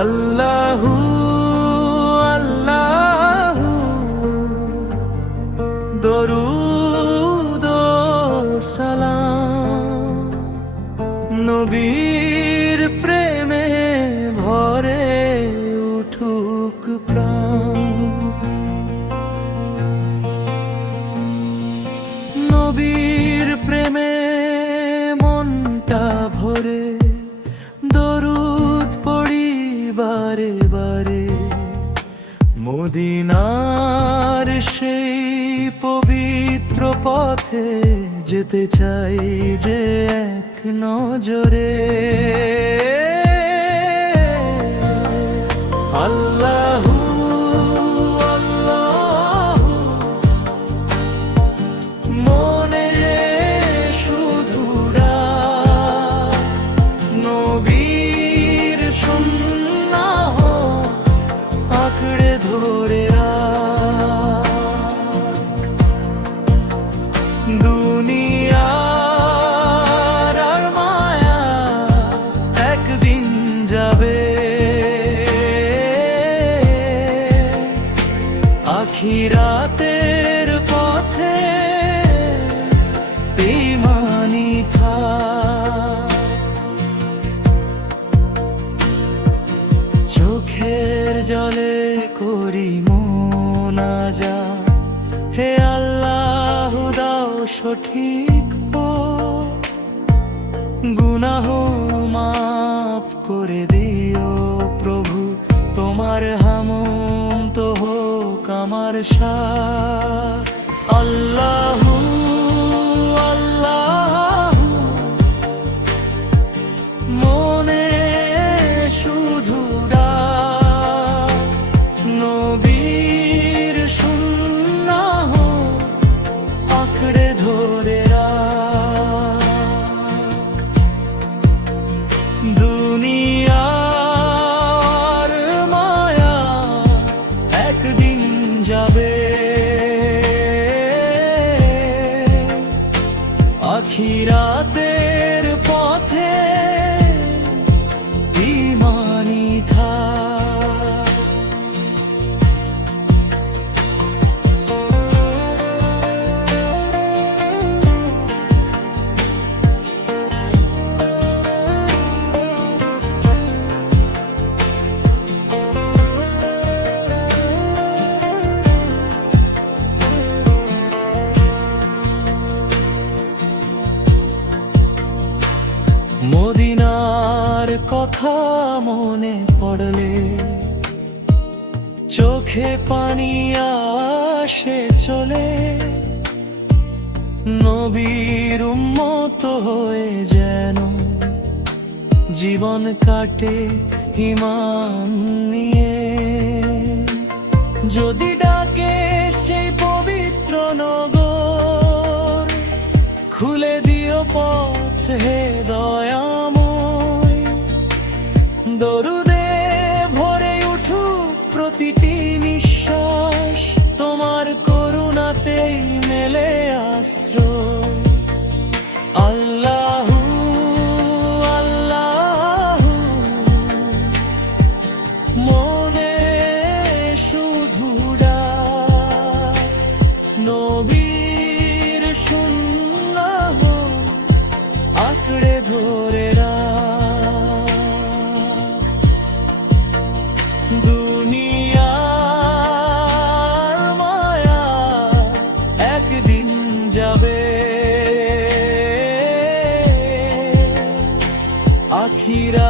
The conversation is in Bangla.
আল্লাহু আল্লাহু দরুদ ও সালাম নবীর প্রেমে ভরে উঠুক প্রাণ। নবীর প্রেমে মনটা ভরে দরুদ পড়ি বারে বারে। মদিনার সেই পবিত্র পথে যেতে চাই যে এক নজরে। আল্লাহু আল্লাহু মনে শুধু ডাক, নবীর সুন্নাহ আঁকড়ে ধরে দুনিয়ার আর মায়া একদিন যাবে। আখিরাতের পথে ঈমানি থাক। চোখের জলে করি মোনাজাত, হে আল্লাহ দাও সঠিক পথ। গুনাহ মাফ করে দিও প্রভু, তোমার হামম তো হোক আমার সাথ। আল্লাহু আল্লাহু মনে শুধু ডাক, নবীর সুন্নাহ আঁকড়ে ধরে রাখ। দুনিয়ার মায়া একদিন যাবে। আখিরাতের পথে ঈমানি থাক। মদিনার কথা মনে পড়লে চোখে পানি আসে চলে। নবীর উম্মত হয়ে যেন জীবন কাটে ঈমান নিয়ে। যদি ডাকে সেই পবিত্র নগর, খুলে দিও পথ হে দয়াময়। দরুদে ভরে উঠুক প্রতিটি নিঃশ্বাস, তোমার করুণাতেই মেলে আশ্রয়। আল্লাহু আল্লাহু মনে শুধু ডাক, নবীর সুন্নাহ আঁকড়ে ধরে রাখ। দুনিয়ার মায়া একদিন যাবে। আখিরা